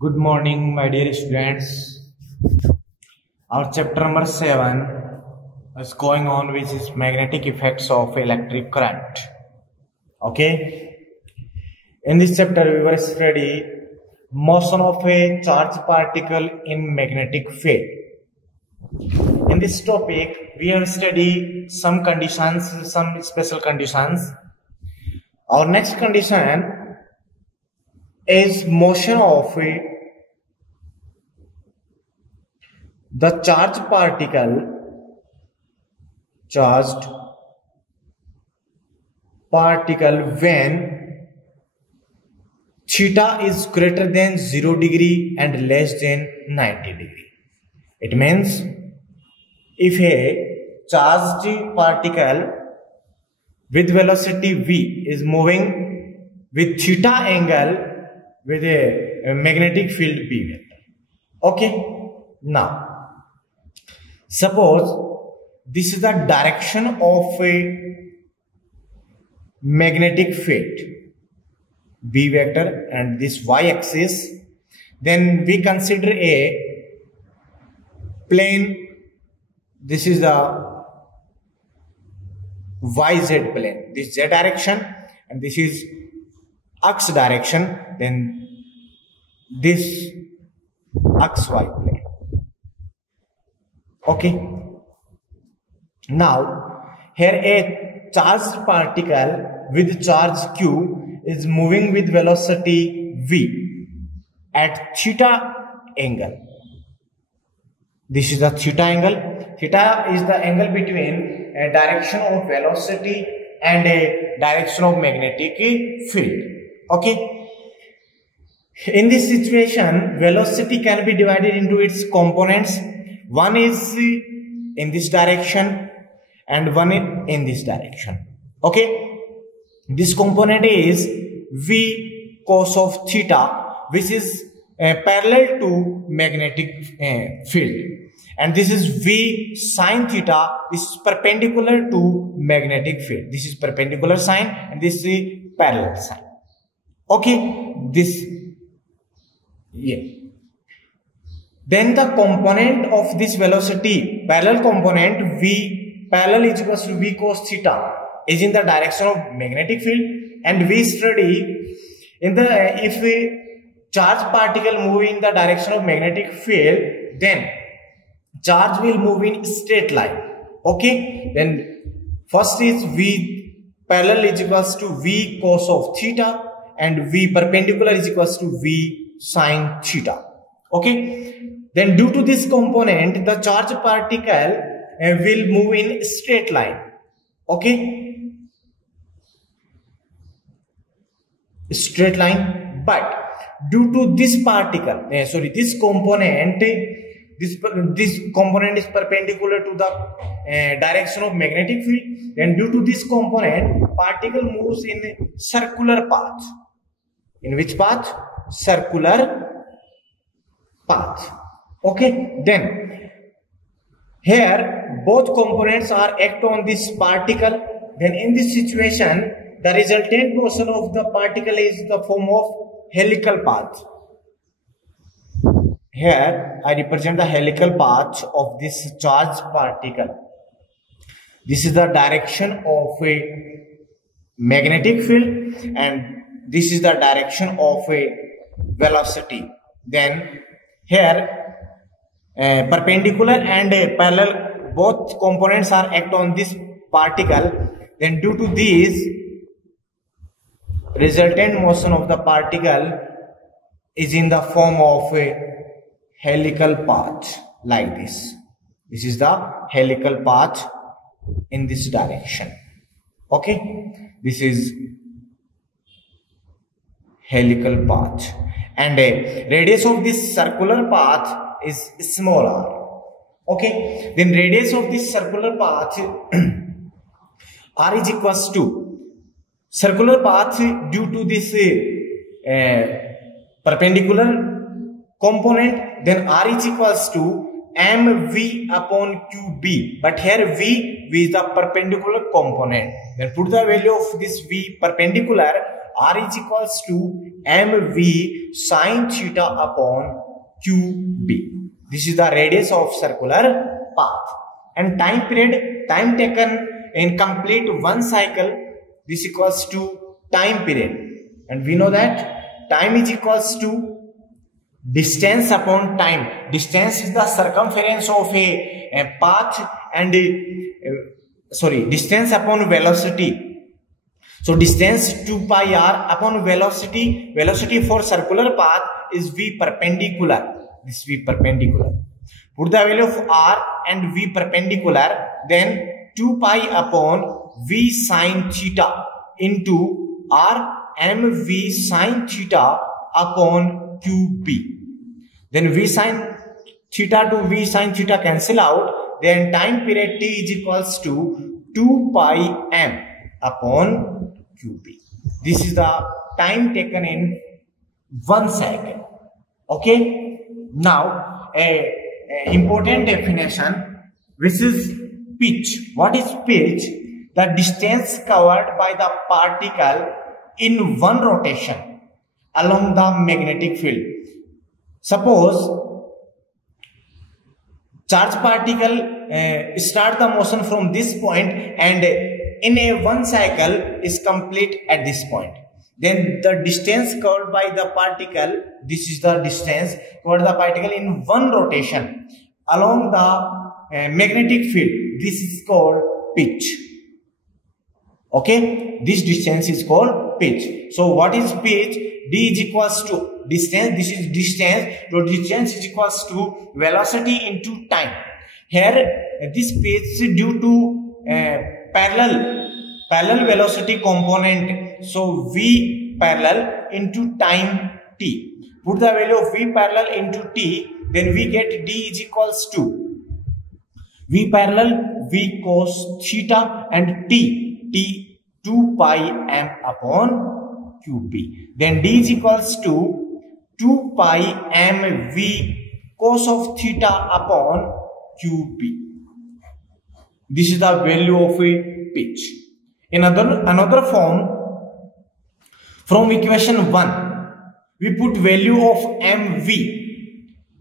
Good morning, my dear students. Our chapter number 7 is going on, which is magnetic effects of electric current. Okay. In this chapter, we will study motion of a charged particle in magnetic field. In this topic, we have studied some conditions, some special conditions. Our next condition is motion of the charged particle when theta is greater than 0 degree and less than 90 degree. It means if a charged particle with velocity v is moving with theta angle with a magnetic field B vector. Okay. Now, suppose this is the direction of a magnetic field B vector and this y-axis. Then we consider a plane. This is the YZ plane. This Z direction and this is X direction. Then this XY plane. Okay. Now, here a charged particle with charge Q is moving with velocity v at theta angle. This is the theta angle. Theta is the angle between a direction of velocity and a direction of magnetic field. Okay. In this situation, velocity can be divided into its components. One is in this direction and one in this direction. Okay. This component is v cos of theta, which is parallel to magnetic field. And this is v sin theta, this is perpendicular to magnetic field. This is perpendicular sign and this is parallel sign. Okay. Then the component of this velocity, parallel component v parallel is equals to v cos theta, is in the direction of magnetic field. And we study in the if a charged particle move in the direction of magnetic field, then charge will move in straight line. Okay. Then first is v parallel is equals to v cos of theta and v perpendicular is equals to v sin theta. Okay. Then due to this component, the charged particle will move in straight line. Okay. Straight line. But due to this particle, this component, this component is perpendicular to the direction of magnetic field. And due to this component, particle moves in circular path. In which path? Circular path. Okay. Then here both components are act on this particle. Then in this situation, the resultant motion of the particle is the form of helical path. Here I represent the helical path of this charged particle. This is the direction of a magnetic field and this is the direction of a velocity. Then here perpendicular and parallel, both components are act on this particle. Then due to this, resultant motion of the particle is in the form of a helical path like this. This is the helical path in this direction. Okay. This is helical path and radius of this circular path is small r. Okay. Then radius of this circular path r is equals to circular path due to this perpendicular component. Then r is equals to mv upon qb, but here v is the perpendicular component. Then put the value of this v perpendicular, R is equals to mv sine theta upon qb. This is the radius of circular path. And time period, time taken in complete one cycle, this equals to time period. And we know that time is equals to distance upon time. Distance is the circumference of a path and distance upon velocity. So distance 2 pi r upon velocity. Velocity for circular path is v perpendicular. This v perpendicular. Put the value of r and v perpendicular, then 2 pi upon v sine theta into r mv sine theta upon qb. Then v sine theta to v sine theta cancel out. Then time period t is equals to 2 pi m upon qb. This is the time taken in one cycle. Okay. Now a important definition, which is pitch. What is pitch? The distance covered by the particle in one rotation along the magnetic field. Suppose charge particle start the motion from this point and in a one cycle is complete at this point. Then the distance covered by the particle, this is the distance covered the particle in one rotation along the magnetic field. This is called pitch. Okay, this distance is called pitch. So what is pitch? D is equals to distance. This is distance. So distance is equals to velocity into time. Here this pitch is due to parallel velocity component. So v parallel into time t. Put the value of v parallel into t, then we get d is equals to v parallel v cos theta and t 2 pi m upon qb. Then d is equals to 2 pi m v cos of theta upon qb. This is the value of a pitch. In another form, from equation 1, we put value of mv.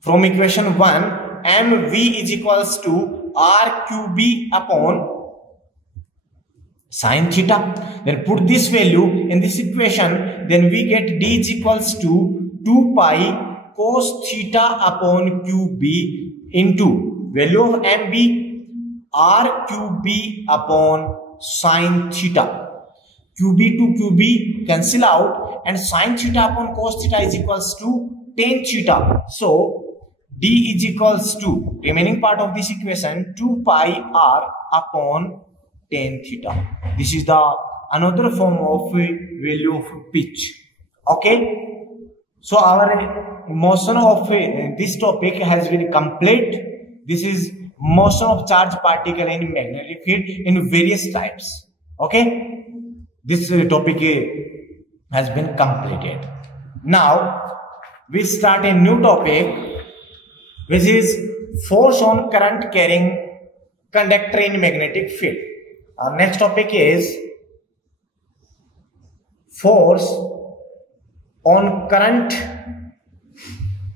From equation 1, mv is equals to r qb upon sine theta. Then put this value in this equation, then we get d is equals to 2 pi cos theta upon qb into value of mb r qb upon sine theta. qb to qb cancel out and sine theta upon cos theta is equals to tan theta. So d is equals to remaining part of this equation 2 pi r upon tan theta. This is the another form of value of pitch. Okay. So our motion of this topic has been complete. This is motion of charge particle in magnetic field in various types. Okay. This topic has been completed. Now we start a new topic, which is force on current carrying conductor in magnetic field. Our next topic is force on current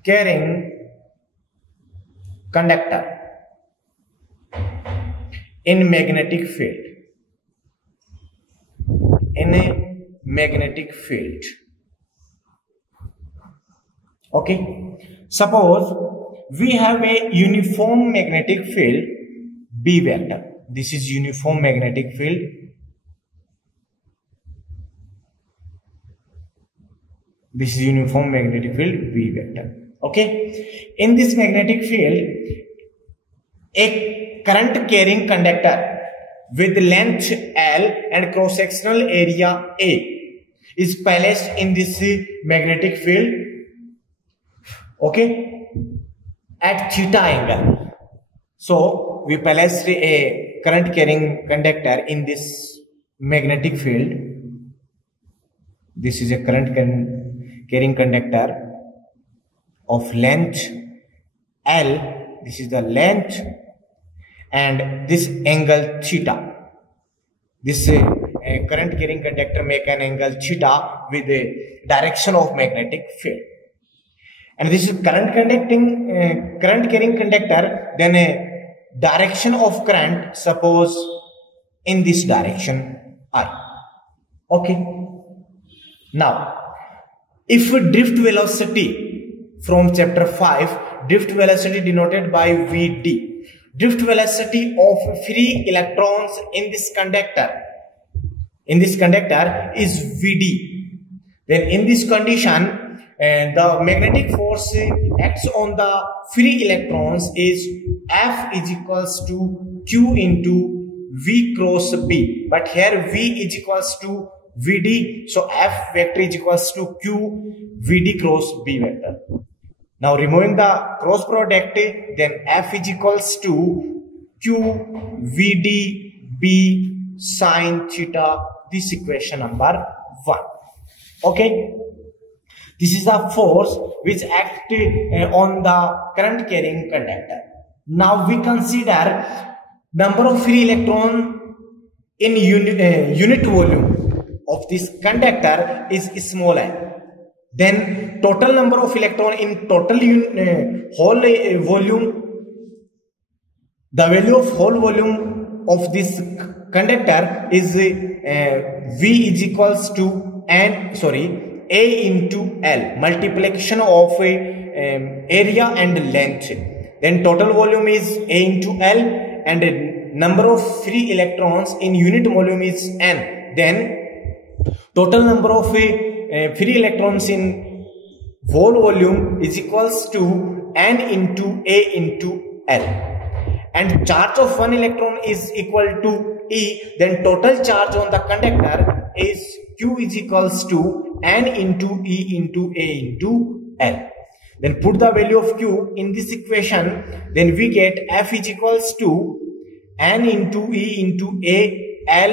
carrying conductor in magnetic field. In a magnetic field. Okay. Suppose we have a uniform magnetic field B vector. This is uniform magnetic field. This is uniform magnetic field B vector. Okay. In this magnetic field, a current carrying conductor with length L and cross-sectional area A is placed in this magnetic field, okay, at theta angle. So we placed a current carrying conductor in this magnetic field. This is a current carrying conductor of length L. This is the length and this angle theta. This a current carrying conductor make an angle theta with the direction of magnetic field. And this is current carrying conductor, then a direction of current, suppose in this direction I. Okay. Now, if drift velocity from chapter 5, drift velocity denoted by Vd, drift velocity of free electrons in this conductor is Vd. Then in this condition, the magnetic force acts on the free electrons is F is equals to Q into V cross B. But here V is equals to Vd, so F vector is equals to Q Vd cross B vector. Now removing the cross product, then F is equals to Q Vd B sine theta. This equation number 1. Okay. This is the force which acts on the current carrying conductor. Now we consider number of free electron in unit volume of this conductor is small n. Then total number of electron in total whole volume, the value of whole volume of this conductor is V is equals to A into L, multiplication of area and length. Then total volume is A into L, and the number of free electrons in unit volume is N. Then total number of free electrons in whole volume is equals to N into A into L. And charge of one electron is equal to E. Then total charge on the conductor is Q is equals to N into E into A into L. Then put the value of Q in this equation, then we get F is equals to N into E into A L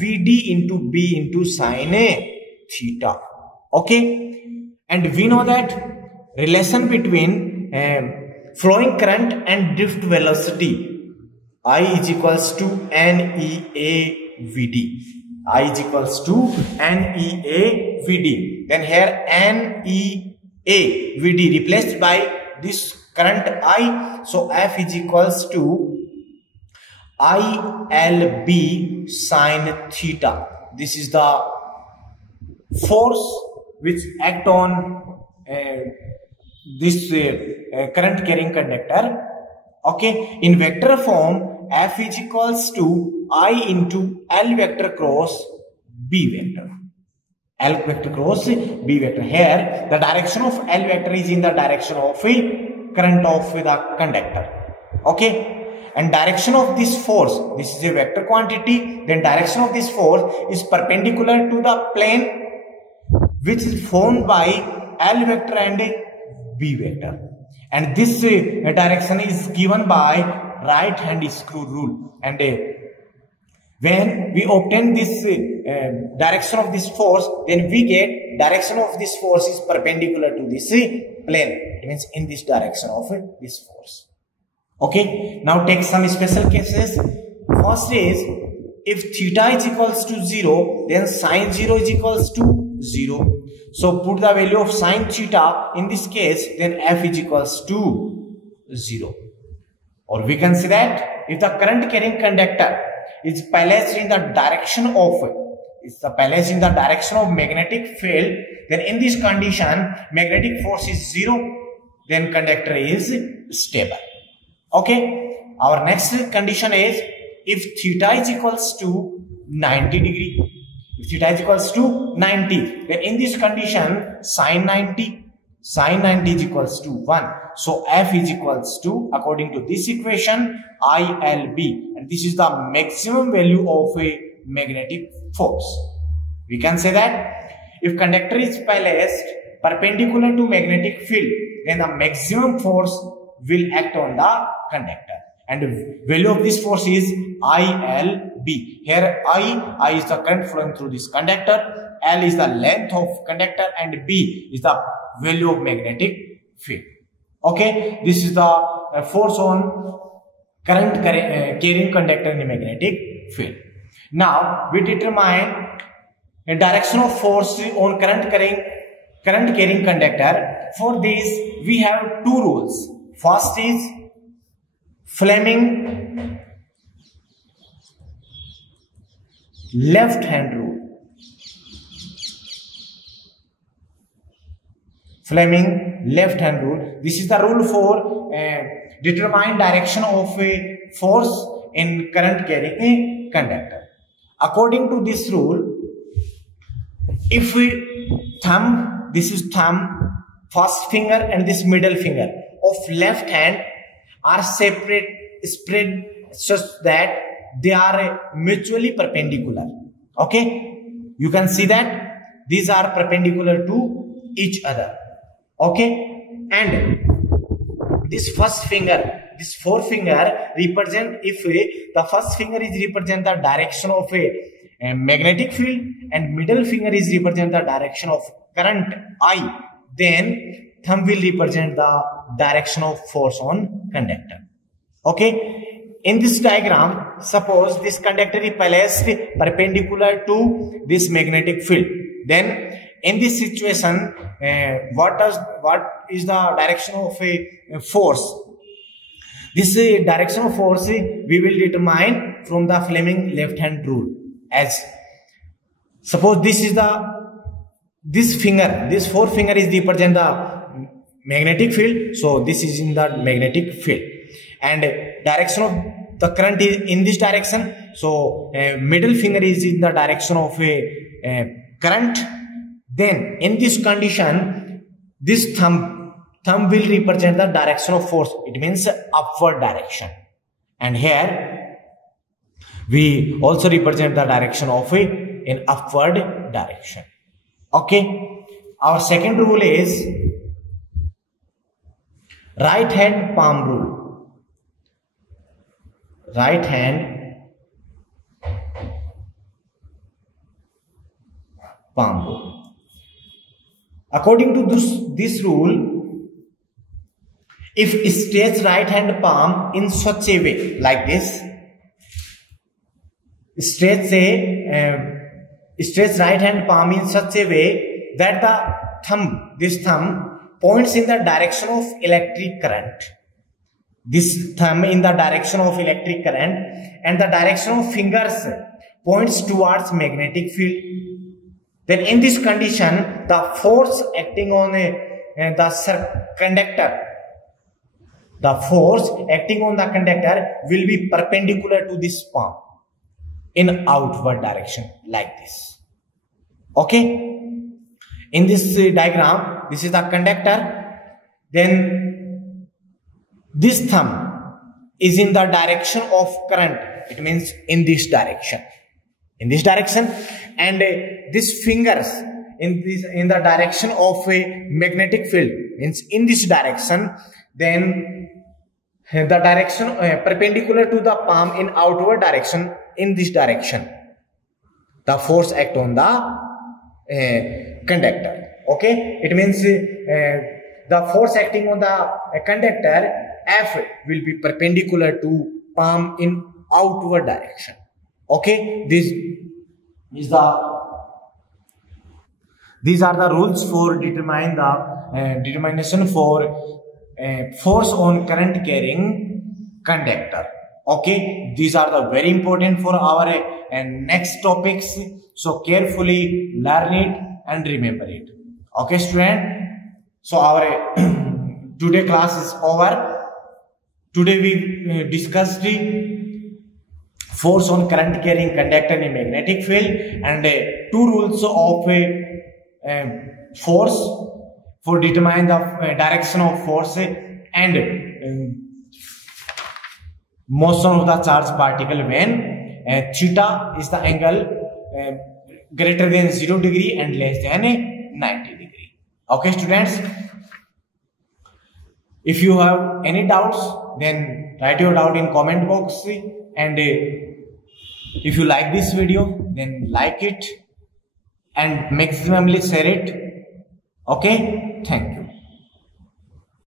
Vd into B into sine theta. Okay, and we know that relation between flowing current and drift velocity, I is equals to NEA Vd. I is equals to NEA Vd. Then here NEA Vd replaced by this current I. So F is equals to ILB sine theta. This is the force which act on this current carrying conductor. Okay, in vector form, F is equals to I into L vector cross B vector. L vector cross B vector. Here, the direction of L vector is in the direction of a current of the conductor. Okay, and direction of this force, this is a vector quantity. Then direction of this force is perpendicular to the plane which is formed by L vector and B vector. And this direction is given by right hand screw rule. And when we obtain this direction of this force, then we get direction of this force is perpendicular to this plane. It means in this direction of this force. Okay. Now take some special cases. First is if theta is equals to 0, then sine 0 is equals to 0. So put the value of sine theta in this case, then F is equals to 0. Or we can say that if the current carrying conductor is placed in the direction of magnetic field, then in this condition magnetic force is 0, then conductor is stable. Okay, our next condition is if theta is equals to 90 degree. If theta is equals to 90, then in this condition sine 90 is equals to 1. So F is equals to, according to this equation, ILB, and this is the maximum value of a magnetic force. We can say that if conductor is placed perpendicular to magnetic field, then the maximum force will act on the conductor, and the value of this force is ILB. Here I is the current flowing through this conductor, L is the length of conductor, and B is the value of magnetic field. Okay, this is the force on current carrying conductor in the magnetic field. Now we determine a direction of force on current carrying conductor. For this we have two rules. First is Fleming left hand rule. Fleming left hand rule. This is the rule for determine direction of a force in current carrying a conductor. According to this rule, if we thumb, this is thumb, first finger and this middle finger of left hand are spread such that they are mutually perpendicular. Okay, you can see that these are perpendicular to each other. Okay, and this first finger, this forefinger represent, if the first finger is represent the direction of a magnetic field and middle finger is represent the direction of current I, then thumb will represent the direction of force on conductor. Okay, in this diagram, suppose this conductor is placed perpendicular to this magnetic field. Then in this situation, what is the direction of a force? This direction of force we will determine from the Fleming left hand rule. As suppose this is this finger, this forefinger is represent the magnetic field, so this is in the magnetic field, and direction of the current is in this direction, so middle finger is in the direction of a current. Then in this condition, this thumb will represent the direction of force. It means upward direction, and here we also represent the direction of in upward direction. Okay, our second rule is right hand palm rule. Right hand palm rule. According to this rule, if stretch right hand palm in such a way, like this, stretch right hand palm in such a way that the this thumb points in the direction of electric current. This thumb in the direction of electric current, and the direction of fingers points towards magnetic field. Then in this condition, the force acting on the conductor, the force acting on the conductor will be perpendicular to this palm in outward direction, like this. Okay, in this diagram, this is the conductor. Then this thumb is in the direction of current. It means in this direction. In this direction, and these fingers in the direction of a magnetic field, means in this direction. Then the direction perpendicular to the palm in outward direction, in this direction, the force act on the conductor. Okay, it means the force acting on the conductor F will be perpendicular to palm in outward direction. Okay, these are the rules for determine the determination for force on current carrying conductor. Okay, these are the very important for our next topics, so carefully learn it and remember it. Okay student, so our today class is over. Today we discussed the force on current carrying conductor in a magnetic field, and two rules of force for determine the direction of force and motion of the charged particle when theta is the angle greater than 0 degree and less than 90 degree. Okay students, if you have any doubts, then write your doubt in comment box, and if you like this video, then like it and maximally share it. Okay, thank you.